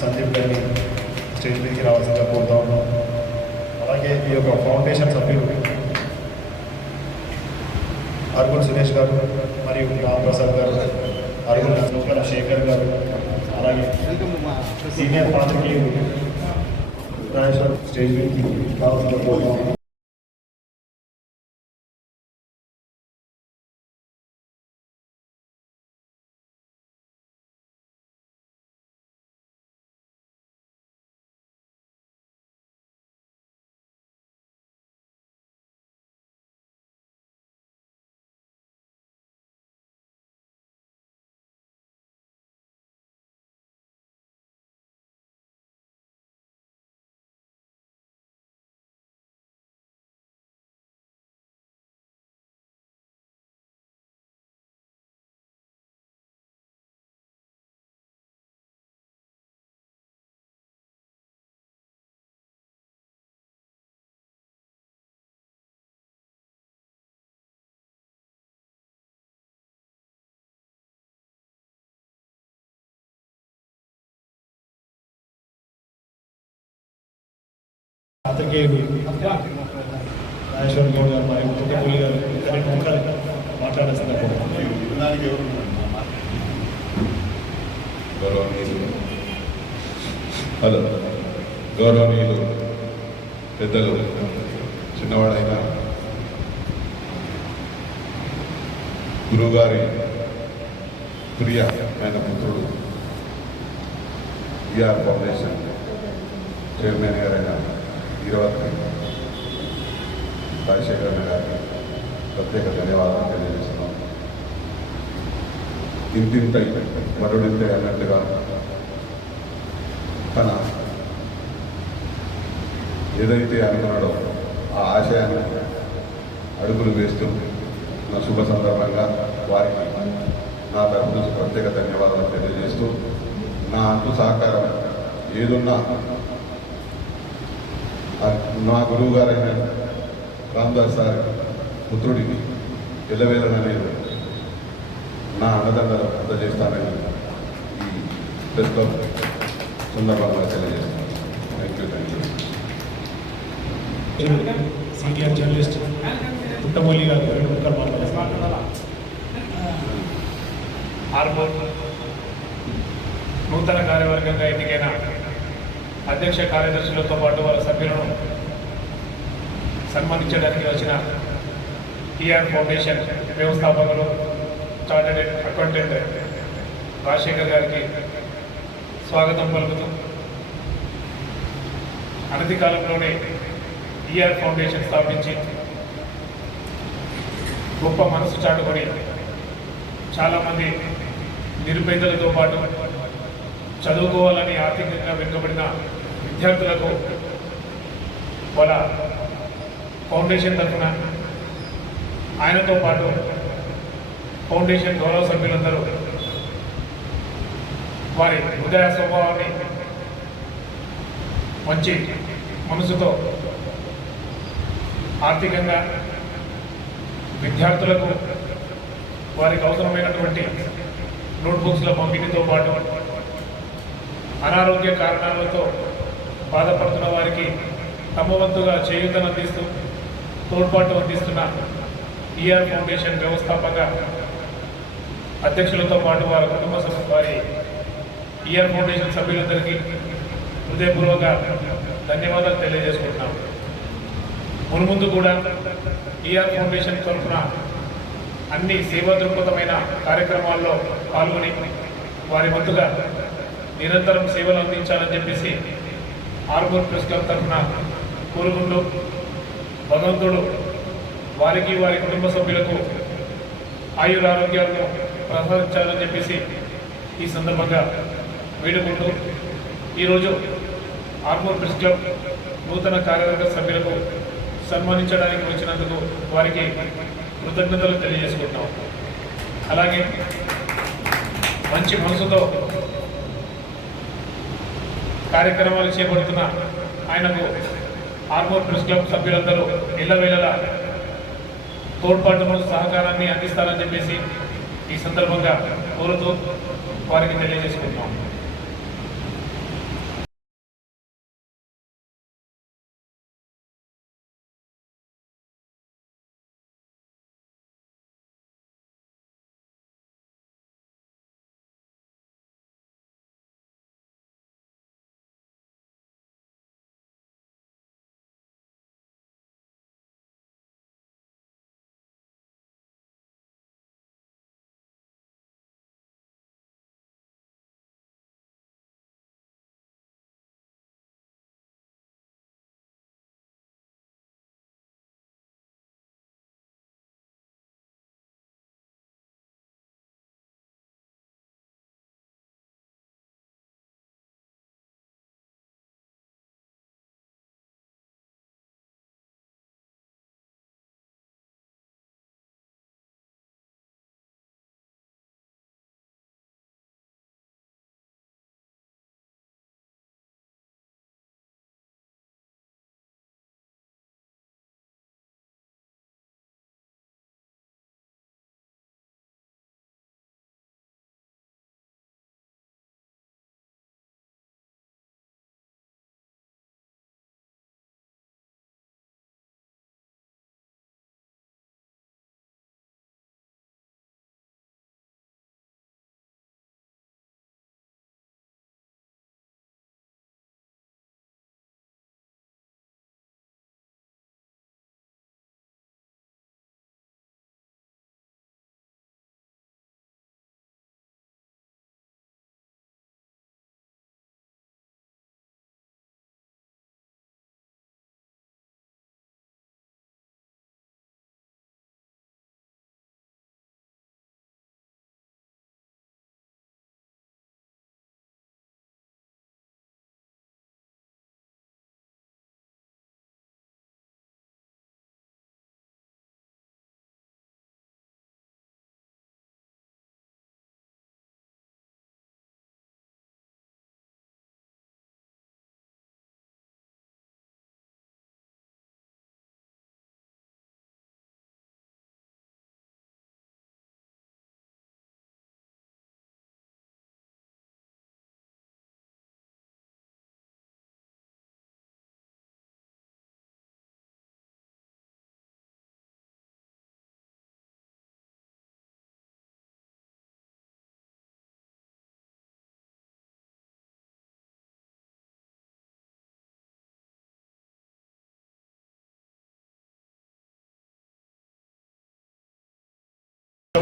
సందీప్ గారిని స్టేజ్ మీదకి రావాల్సిందిగా కోరుతా ఉన్నాం అలాగే ఈ యొక్క ఫౌండేషన్ సభ్యులు అరుగుల్ సురేష్ గారు మరియు రామప్రసాద్ గారు అరుగుల్ నూకల శేఖర్ గారు అలాగే సీనియర్ పాత్రికేయులు రాజేశ్వర్ స్టేజ్ మీదకి రావాల్సిందిగా కోరుతా ఉన్నాం పాత్రికేయులు రాజేశ్వర గౌడ్ గారు మరియు కుటుంబూలి గారు రెండు ముఖాలు మాట్లాడాల్సిందిగా గౌరవనీయులు. హలో. గౌరవనీయులు పెద్దలు చిన్నవాడైన గురువుగారి ప్రియ ఆయన పుత్రుడు విఆర్ ఫౌండేషన్ చైర్మన్ గారైన ఇరవై రాజశేఖర్ గారికి ప్రత్యేక ధన్యవాదాలు తెలియజేస్తున్నాం. ఇంతింత మరుడింత అన్నట్టుగా తన ఏదైతే అనుకున్నాడో ఆ ఆశయాన్ని అడుగులు వేస్తూ నా శుభ సందర్భంగా వారికి నా తరఫు నుంచి ప్రత్యేక ధన్యవాదాలు తెలియజేస్తూ నా అంతు సహకారం ఏదున్నా నా గురువు గారైన రామ్దాస్ సార్ పుత్రుడికి ఎల్లవేళన నేను నా అన్నదండలు అందజేస్తానని ఈ ప్రెస్ క్లబ్ సందర్భంగా తెలియజేస్తాను. Thank you thank you senior journalist Puttamuli గారు రెండు ముఖాలు మాట్లాడాల్సిందిగా ఆర్మూర్ నూతన కార్యవర్గంగా ఎన్నికైన అధ్యక్ష కార్యదర్శులతో పాటు వాళ్ళ సభ్యులను సన్మానించడానికి వచ్చిన టీఆర్ ఫౌండేషన్ వ్యవస్థాపకులు చార్టెడ్ అకౌంటెంట్ రాజశేఖర్ గారికి స్వాగతం పలుకుతూ అనతి కాలంలోనే టిఆర్ ఫౌండేషన్ స్థాపించి గొప్ప మనసు చాటుకొని చాలామంది నిరుపేదలతో పాటు చదువుకోవాలని ఆర్థికంగా వెనుకబడిన విద్యార్థులకు వాళ్ళ ఫౌండేషన్ తరఫున ఆయనతో పాటు ఫౌండేషన్ గౌరవ సభ్యులందరూ వారి హృదయ స్వభావాన్ని మంచి మనసుతో ఆర్థికంగా విద్యార్థులకు వారికి అవసరమైనటువంటి నోట్బుక్స్ల పంపిణీతో పాటు అనారోగ్య కారణాలతో బాధపడుతున్న వారికి తమ వంతుగా చేయూతను అందిస్తూ తోడ్పాటు అందిస్తున్న ఈఆర్ ఫౌండేషన్ వ్యవస్థాపక అధ్యక్షులతో పాటు వారి కుటుంబ సభ్యు వారి ఈఆర్ ఫౌండేషన్ సభ్యులందరికీ హృదయపూర్వక ధన్యవాదాలు తెలియజేసుకుంటున్నాం. మునుముందు కూడా ఈఆర్ ఫౌండేషన్ తరఫున అన్ని సేవా దృక్పథమైన కార్యక్రమాల్లో పాల్గొని వారి వంతుగా నిరంతరం సేవలు అందించాలని చెప్పేసి ఆర్మూర్ ప్రెస్ క్లబ్ తరఫున కోరుకుంటూ భగవంతుడు వారికి వారి కుటుంబ సభ్యులకు ఆయురారోగ్యాలను ప్రసాదించాలని చెప్పేసి ఈ సందర్భంగా వేడుకుంటూ ఈరోజు ఆర్మూర్ ప్రెస్ క్లబ్ నూతన కార్యవర్గ సభ్యులకు సన్మానించడానికి వచ్చినందుకు వారికి కృతజ్ఞతలు తెలియజేసుకుంటాం అలాగే మంచి మనసుతో కార్యక్రమాలు చేపడుతున్న ఆయనకు ఆర్మోర్ ప్రెస్ క్లబ్ సభ్యులందరూ ఇళ్ళవేళలా తోడ్పాటును సహకారాన్ని అందిస్తారని చెప్పేసి ఈ సందర్భంగా కోరుతూ వారికి తెలియజేసుకుంటున్నాం.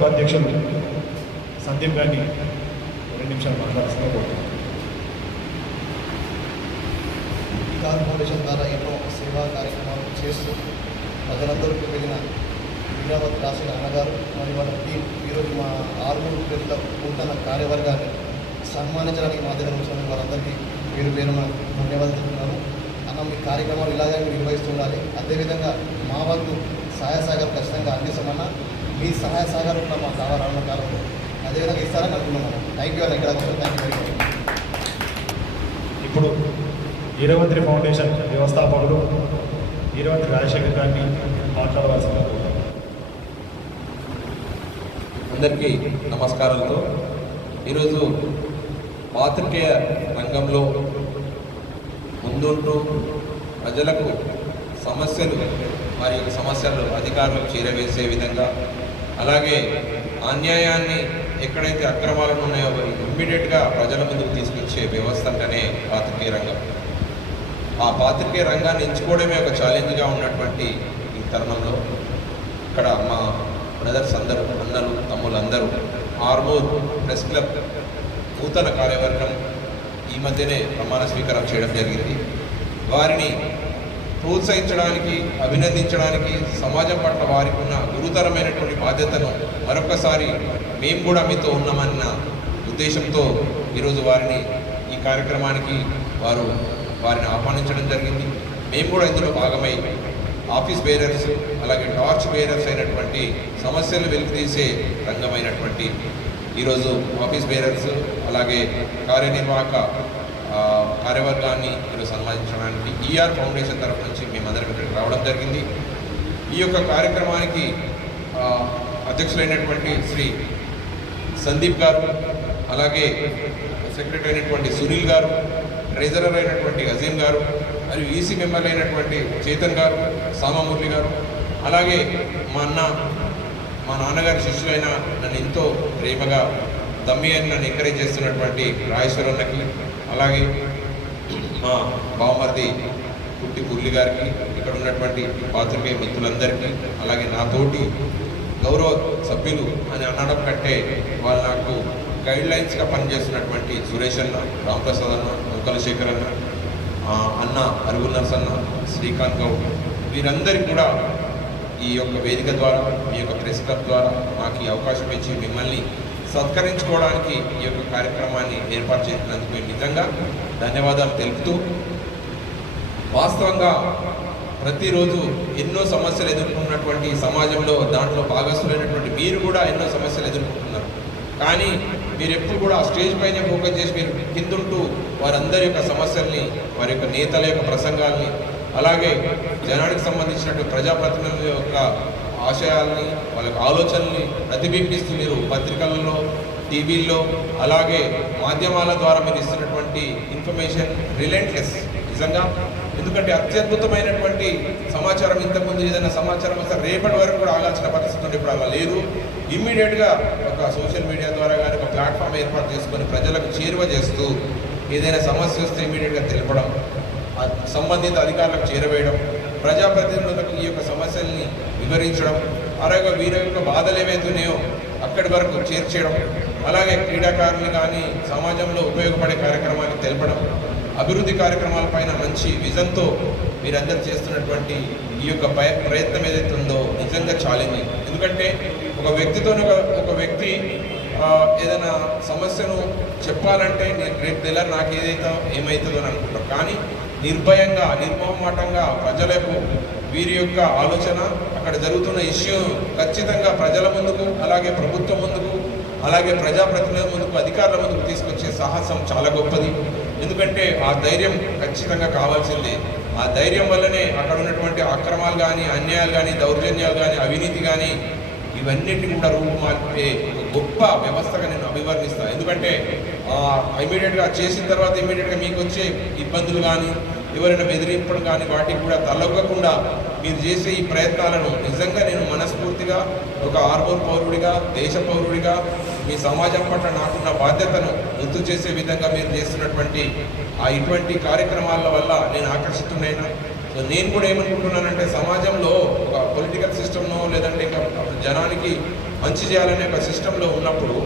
అధ్యక్షులు సందీప్ గారిని రెండు నిమిషాలు మాట్లాడుతున్నా కోరుతున్నాను. ఫౌండేషన్ ద్వారా ఎన్నో సేవా కార్యక్రమాలు చేస్తూ ప్రజలందరికీ వెళ్ళిన విద్యావత్ రాసిన అన్నగారు మరియు వాళ్ళ టీం ఈరోజు మా ఆరుగురు పేర్ల నూతన కార్యవర్గాన్ని సన్మానించడానికి మా దగ్గర వచ్చిన వారందరికీ పేరు పేరున ధన్యవాదాలు చెప్తున్నాను అన్న మీ కార్యక్రమాలు ఇలాగే మీరు నిర్వహిస్తుండాలి అదేవిధంగా మా వంతు సాయసాగర్ ఖచ్చితంగా అందిస్తామన్నా మీ సహాయ సహకారం కూడా మాకు కావాలన్న కాలంలో అదేవిధంగా ఇస్తారని అనుకున్నాను థ్యాంక్ యూ అన్న ఇక్కడ థ్యాంక్ యూ ఇప్పుడు ఈరవంత్రి ఫౌండేషన్ వ్యవస్థాపకుడు ఈరవంత్రి రాజశేఖర్ గారిని మాట్లాడవలసిందిగా కోరుతున్నాను అందరికీ నమస్కారాలతో ఈరోజు పాత్రికేయ రంగంలో ముందుంటూ ప్రజలకు సమస్యలు వారి యొక్క సమస్యలు అధికారులకు చేరవేసే విధంగా అలాగే అన్యాయాన్ని ఎక్కడైతే అక్రమాలను ఉన్నాయో అవి ఇమ్మీడియట్గా ప్రజల ముందుకు తీసుకొచ్చే వ్యవస్థ అంటేనే పాత్రికేయ రంగం. ఆ పాత్రికేయ రంగాన్ని ఎంచుకోవడమే ఒక ఛాలెంజ్గా ఉన్నటువంటి ఈ తరుణంలో ఇక్కడ మా బ్రదర్స్ అందరూ అన్నలు తమ్ములు అందరూ ఆర్మూర్ ప్రెస్ క్లబ్ నూతన కార్యవర్గం ఈ మధ్యనే ప్రమాణ స్వీకారం చేయడం జరిగింది. వారిని ప్రోత్సహించడానికి అభినందించడానికి సమాజం పట్ల వారికి ఉన్న గురుతరమైనటువంటి బాధ్యతను మరొకసారి మేము కూడా మీతో ఉన్నామన్న ఉద్దేశంతో ఈరోజు వారిని ఈ కార్యక్రమానికి వారు వారిని ఆహ్వానించడం జరిగింది. మేము కూడా ఇందులో భాగమై ఆఫీస్ బేరర్స్ అలాగే టార్చ్ బేరర్స్ అయినటువంటి సమస్యలు వెలికితీసే రంగమైనటువంటి ఈరోజు ఆఫీస్ బేరర్స్ అలాగే కార్యనిర్వాహక కార్యవర్గాన్ని సంపాదించడానికి ఈఆర్ ఫౌండేషన్ తరఫు నుంచి మేమందరం ఇక్కడికి రావడం జరిగింది. ఈ యొక్క కార్యక్రమానికి అధ్యక్షులైనటువంటి శ్రీ సందీప్ గారు అలాగే సెక్రటరీ అయినటువంటి సునీల్ గారు ట్రెజరర్ అయినటువంటి అజీం గారు మరియు ఈసీ మెంబర్ అయినటువంటి చేతన్ గారు సామామూర్తి గారు అలాగే మా అన్న మా నాన్నగారి శిష్యులైన నన్ను ఎంతో ప్రేమగా దమ్మి అని నన్ను ఎంకరేజ్ చేస్తున్నటువంటి రాజేశ్వరన్నకి అలాగే మా బావమర్ది పుట్టి పుల్లి గారికి ఇక్కడ ఉన్నటువంటి పాత్రికేయ మిత్రులందరికీ అలాగే నాతోటి గౌరవ సభ్యులు అని అనడం కంటే వాళ్ళు నాకు గైడ్ లైన్స్గా పనిచేస్తున్నటువంటి సురేష్ అన్న రామప్రసాద్ అన్న నౌకల శేఖర్ అన్న అన్న అరుగు అన్న శ్రీకాంత్ గౌడ్ వీరందరికీ కూడా ఈ యొక్క వేదిక ద్వారా మీ యొక్క ప్రెస్ క్లబ్ ద్వారా మాకు ఈ అవకాశం ఇచ్చి మిమ్మల్ని సత్కరించుకోవడానికి ఈ యొక్క కార్యక్రమాన్ని ఏర్పాటు చేసినందుకు నిజంగా ధన్యవాదాలు తెలుపుతూ వాస్తవంగా ప్రతిరోజు ఎన్నో సమస్యలు ఎదుర్కొన్నటువంటి సమాజంలో దాంట్లో భాగస్థులైనటువంటి మీరు కూడా ఎన్నో సమస్యలు ఎదుర్కొంటున్నారు. కానీ మీరు ఎప్పుడు కూడా ఆ స్టేజ్ పైనే ఫోకస్ చేసి మీరు కిందుంటూ వారందరి యొక్క సమస్యల్ని వారి యొక్క నేతల యొక్క ప్రసంగాల్ని అలాగే జనానికి సంబంధించినటువంటి ప్రజాప్రతినిధుల యొక్క ఆశయాల్ని వాళ్ళ ఆలోచనల్ని ప్రతిబింబిస్తూ మీరు పత్రికలలో టీవీల్లో అలాగే మాధ్యమాల ద్వారా మీరు ఇస్తున్నటువంటి ఇన్ఫర్మేషన్ రిలెంట్లెస్ నిజంగా? ఎందుకంటే అత్యద్భుతమైనటువంటి సమాచారం ఇంతకుముందు ఏదైనా సమాచారం వస్తే రేపటి వరకు కూడా ఆగాల్సిన పరిస్థితి ఉంటే ఇప్పుడు అలా లేదు. ఇమ్మీడియట్గా ఒక సోషల్ మీడియా ద్వారా కానీ ఒక ప్లాట్ఫామ్ ఏర్పాటు చేసుకొని ప్రజలకు చేరువ చేస్తూ ఏదైనా సమస్య వస్తే ఇమీడియట్గా తెలపడం సంబంధిత అధికారులకు చేరవేయడం ప్రజాప్రతినిధులకు ఈ యొక్క సమస్యల్ని వివరించడం అలాగే వీరి యొక్క బాధలు ఏవైతున్నాయో అక్కడి వరకు చేర్చేయడం అలాగే క్రీడాకారులు కానీ సమాజంలో ఉపయోగపడే కార్యక్రమాన్ని తెలపడం అభివృద్ధి కార్యక్రమాలపైన మంచి విజన్తో మీరందరూ చేస్తున్నటువంటి ఈ యొక్క పయ- ప్రయత్నం ఏదైతే ఉందో నిజంగా ఛాలెంజింగ్ ఎందుకంటే ఒక వ్యక్తితో ఒక వ్యక్తి ఆ, ఏదైనా సమస్యను చెప్పాలంటే నేను రేపు తెల్లారి నాకు ఏదైతే ఏమవుతుందో అని అనుకుంటాం. కానీ నిర్భయంగా నిర్మోహమాటంగా ప్రజలకు వీరి యొక్క ఆలోచన అక్కడ జరుగుతున్న ఇష్యూ ఖచ్చితంగా ప్రజల ముందుకు అలాగే ప్రభుత్వం ముందుకు అలాగే ప్రజాప్రతినిధుల ముందుకు అధికారుల ముందుకు తీసుకొచ్చే సాహసం చాలా గొప్పది. ఎందుకంటే ఆ ధైర్యం ఖచ్చితంగా కావాల్సిందే. ఆ ధైర్యం వల్లనే అక్కడ ఉన్నటువంటి అక్రమాలు కానీ అన్యాయాలు కానీ దౌర్జన్యాలు కానీ అవినీతి కానీ ఇవన్నిటిని కూడా రూపుమాల్పే గొప్ప వ్యవస్థగా నేను అభివర్ణిస్తాను ఎందుకంటే ఇమీడియట్గా చేసిన తర్వాత ఇమీడియట్గా మీకు వచ్చే ఇబ్బందులు కానీ ఎవరైనా బెదిరింపడం కానీ వాటికి కూడా తలొగ్గకుండా మీరు చేసే ఈ ప్రయత్నాలను నిజంగా నేను మనస్ఫూర్తిగా ఒక ఆర్బోర్ పౌరుడిగా దేశ పౌరుడిగా మీ సమాజం పట్ల నాకున్న బాధ్యతను గుర్తు చేసే విధంగా మీరు చేస్తున్నటువంటి ఆ ఇటువంటి కార్యక్రమాల వల్ల నేను ఆకర్షితున్నైనా సో నేను కూడా ఏమనుకుంటున్నానంటే సమాజంలో ఒక పొలిటికల్ సిస్టమ్నో లేదంటే ఇంకా జనానికి మంచి చేయాలనే ఒక సిస్టంలో ఉన్నప్పుడు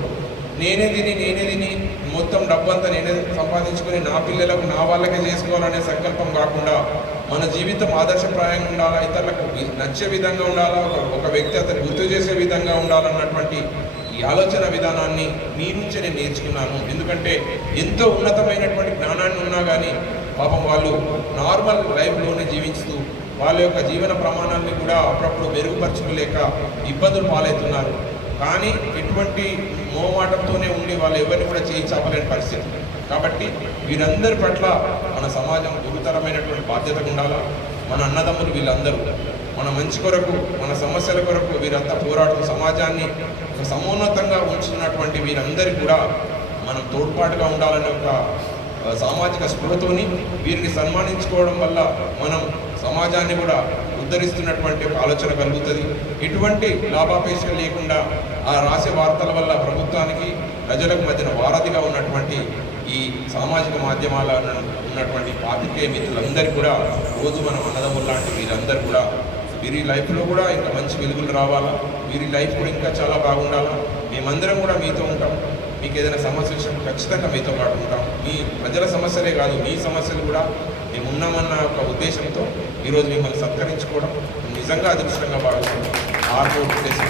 నేనే తిని నేనే తిని మొత్తం డబ్బంతా నేనే సంపాదించుకొని నా పిల్లలకు నా వాళ్ళకే చేసుకోవాలనే సంకల్పం కాకుండా మన జీవితం ఆదర్శప్రాయంగా ఉండాలా ఇతరులకు నచ్చే విధంగా ఉండాలా ఒక ఒక వ్యక్తి అతను గుర్తు చేసే విధంగా ఉండాలన్నటువంటి ఈ ఆలోచన విధానాన్ని మీ నుంచే నేను నేర్చుకున్నాను. ఎందుకంటే ఎంతో ఉన్నతమైనటువంటి జ్ఞానాన్ని ఉన్నా కానీ పాపం వాళ్ళు నార్మల్ లైఫ్లోనే జీవిస్తూ వాళ్ళ యొక్క జీవన ప్రమాణాన్ని కూడా అప్పుడప్పుడు మెరుగుపరచుకోలేక ఇబ్బందులు పాలవుతున్నారు. కానీ ఎటువంటి మోమాటంతోనే ఉండి వాళ్ళు ఎవరిని కూడా చేయి పరిస్థితి. కాబట్టి వీరందరి పట్ల మన సమాజం గురుతరమైనటువంటి బాధ్యత ఉండాలా? మన అన్నదమ్ములు వీళ్ళందరూ. మన మంచి కొరకు మన సమస్యల కొరకు వీరంతా పోరాడుతూ సమాజాన్ని ఒక సమున్నతంగా ఉంచుతున్నటువంటి వీరందరికీ కూడా మనం తోడ్పాటుగా ఉండాలనే ఒక సామాజిక స్పృహతోని వీరిని సన్మానించుకోవడం వల్ల మనం సమాజాన్ని కూడా ఉద్ధరిస్తున్నటువంటి ఒక ఆలోచన కలుగుతుంది. ఎటువంటి లాభాపేక్ష లేకుండా ఆ రాసే వార్తల వల్ల ప్రభుత్వానికి ప్రజలకు మధ్యన వారధిగా ఉన్నటువంటి ఈ సామాజిక మాధ్యమాల ఉన్నటువంటి పాతికేయ మిత్రులందరూ కూడా రోజు మనం అన్నదమ్ములు లాంటి వీరందరూ కూడా వీరి లైఫ్లో కూడా ఇంకా మంచి వెలుగులు రావాలా? వీరి లైఫ్ కూడా ఇంకా చాలా బాగుండాలా? మేమందరం కూడా మీతో ఉంటాం. మీకు ఏదైనా సమస్య వచ్చినప్పుడు ఖచ్చితంగా మీతో పాటు ఉంటాం. మీ ప్రజల సమస్యలే కాదు మీ సమస్యలు కూడా మేము ఉన్నామన్న ఒక ఉద్దేశంతో ఈరోజు మిమ్మల్ని సత్కరించుకోవడం నిజంగా అదృష్టంగా భావిస్తున్నాం. ఆర్మో ప్లేస్కి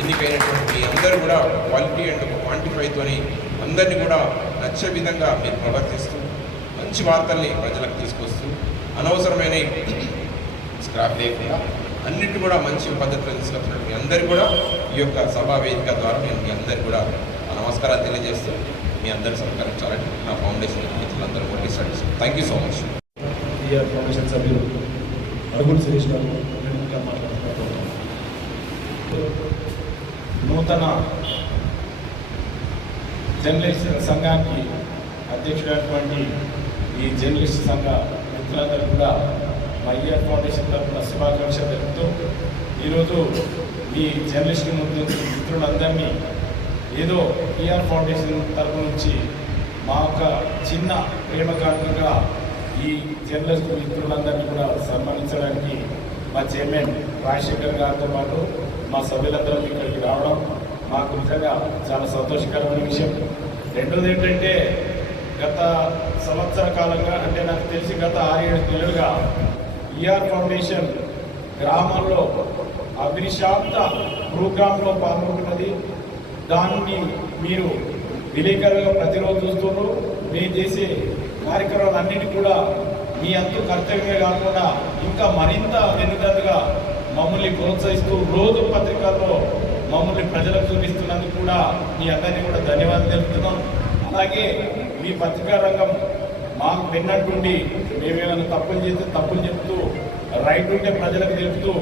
ఎన్నికైనటువంటి మీ అందరూ కూడా క్వాలిటీ అండ్ ఒక క్వాంటిఫైతోని అందరినీ కూడా నచ్చే విధంగా మీరు ప్రవర్తిస్తూ మంచి వార్తల్ని ప్రజలకు తీసుకొస్తూ అనవసరమైన స్క్రాప్ లేకుండా అన్నిటి కూడా మంచి పద్ధతిలో తీసుకొచ్చినట్టు మీ అందరు కూడా ఈ యొక్క సభా వేదిక ద్వారా నేను మీ అందరు కూడా నమస్కారాలు తెలియజేస్తూ మీ అందరి సహకారం సహకరించాలని నా ఫౌండేషన్ మిత్రులందరూ కూడా decide thank you so much foundation సభ్యులు అరుగుడు సురేష్ గారు ఇంకా మాట్లాడుతున్నారు నూతన జర్నలిస్ట్ సంఘానికి అధ్యక్షుడైనటువంటి ఈ జర్నలిస్ట్ సంఘ మిత్రులందరూ కూడా మా ఈఆర్ ఫౌండేషన్ తరఫున శుభాకాంక్షలు తెలుపుతూ ఈరోజు ఈ జర్నలిస్ట్ ముందు మిత్రులందరినీ ఏదో పిఆర్ ఫౌండేషన్ తరపు నుంచి మా యొక్క చిన్న ప్రేమ కారణంగా ఈ జర్నలిస్ట్ మిత్రులందరినీ కూడా సన్మానించడానికి మా చైర్మన్ రాజశేఖర్ గారితో పాటు మా సభ్యులందరూ ఇక్కడికి రావడం మాకు నిజంగా చాలా సంతోషకరమైన విషయం. రెండోది ఏంటంటే గత సంవత్సర కాలంగా అంటే నాకు తెలిసి గత ఆరేడు నెలలుగా ఈఆర్ ఫౌండేషన్ గ్రామాల్లో అభిశాంత ప్రోగ్రాంలో పాల్గొంటున్నది. దాన్ని మీరు విలేకరులుగా ప్రతిరోజు చూస్తున్నారు. మేము చేసే కార్యక్రమాలన్నిటి కూడా మీ అంతు కర్తవ్యమే కాకుండా ఇంకా మరింత వెనుదండుగా మమ్మల్ని ప్రోత్సహిస్తూ రోజు పత్రికల్లో మమ్మల్ని ప్రజలకు చూపిస్తున్నందుకు కూడా మీ అందరినీ కూడా ధన్యవాదాలు తెలుపుతున్నాం. అలాగే మీ పత్రికా రంగం మాకు విన్నట్టుండి మేమేమైనా తప్పులు చేస్తే తప్పులు చెప్తూ రైట్ ఉంటే ప్రజలకు తెలుపుతూ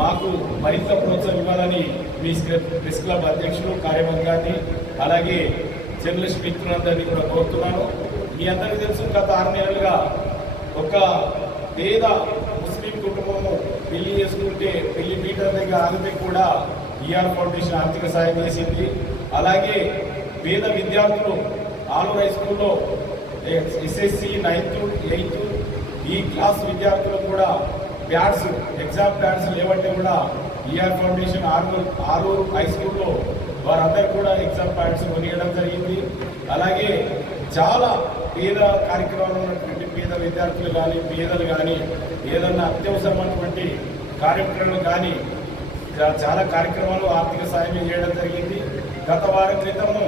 మాకు మరింత ప్రోత్సాహం ఇవ్వాలని మీ ప్రెస్ క్లబ్ అధ్యక్షులు కార్యవర్గాన్ని అలాగే జర్నలిస్ట్ మిత్రులందరినీ కూడా కోరుతున్నాను. మీ అందరికీ తెలుసు గత ఆరు నెలలుగా ఒక పేద ముస్లిం కుటుంబము పెళ్ళి చేసుకుంటే పెళ్ళి మీటర్ దగ్గర ఆగితే కూడా ఈఆర్ ఫౌండేషన్ ఆర్థిక సాయం చేసింది. అలాగే పేద విద్యార్థులు ఆలూరు హై స్కూల్లో ఎస్ఎస్సి నైన్త్ ఎయిత్ ఈ క్లాస్ విద్యార్థులు కూడా ప్యాడ్స్ ఎగ్జామ్ ప్యాడ్స్ లేవంటే కూడా ఈఆర్ ఫౌండేషన్ ఆరు ఆలూరు హై స్కూల్లో వారందరూ కూడా ఎగ్జామ్ ప్యాడ్స్ కొనియడం జరిగింది. అలాగే చాలా పేద కార్యక్రమాలు ఉన్నటువంటి పేద విద్యార్థులు కానీ పేదలు కానీ ఏదన్నా అత్యవసరమైనటువంటి కార్యక్రమాలు కానీ చాలా కార్యక్రమాలు ఆర్థిక సాయం చేయడం జరిగింది. గత వారం క్రితము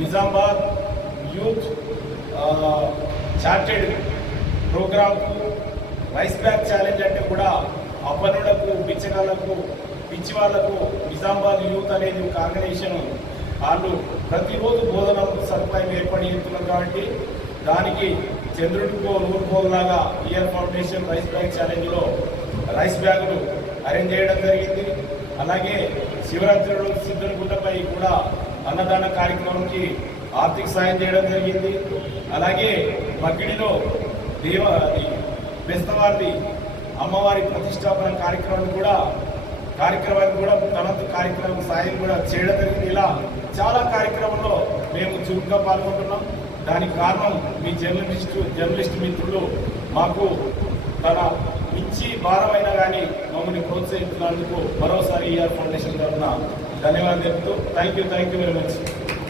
నిజామాబాద్ యూత్ చార్టెడ్ ప్రోగ్రామ్కు రైస్ బ్యాగ్ ఛాలెంజ్ అంటే కూడా అప్పనులకు బిచ్చగాళ్ళకు పిచ్చి వాళ్ళకు నిజామాబాద్ యూత్ అనేది ఒక ఆర్గనైజేషన్ వాళ్ళు ప్రతిరోజు బోధన సదుపాయం ఏర్పాటు చేస్తున్నారు కాబట్టి దానికి చంద్రుడికో నూరుకోలాగా ఇయర్ ఫౌండేషన్ రైస్ బ్యాగ్ ఛాలెంజ్లో రైస్ బ్యాగులు అరేంజ్ చేయడం జరిగింది. అలాగే శివరాత్రిలో రోజు సిద్ధనగుట్టపై కూడా అన్నదాన కార్యక్రమంకి ఆర్థిక సాయం చేయడం జరిగింది. అలాగే మగ్గిడిలో దేవ బెస్తవారిది అమ్మవారి ప్రతిష్టాపన కార్యక్రమాన్ని కూడా కార్యక్రమాన్ని కూడా తనంత కార్యక్రమం సాయం కూడా చేయడం జరిగింది. ఇలా చాలా కార్యక్రమంలో మేము చురుగ్గా పాల్గొంటున్నాం. దానికి కారణం మీ జర్నలిస్టు జర్నలిస్ట్ మిత్రులు మాకు తన ఇచ్చి భారమైనా కానీ మమ్మల్ని ప్రోత్సహించినందుకు మరోసారి ఈఆర్ ఫౌండేషన్ తరఫున ధన్యవాదాలు చెప్తూ thank you thank you very much.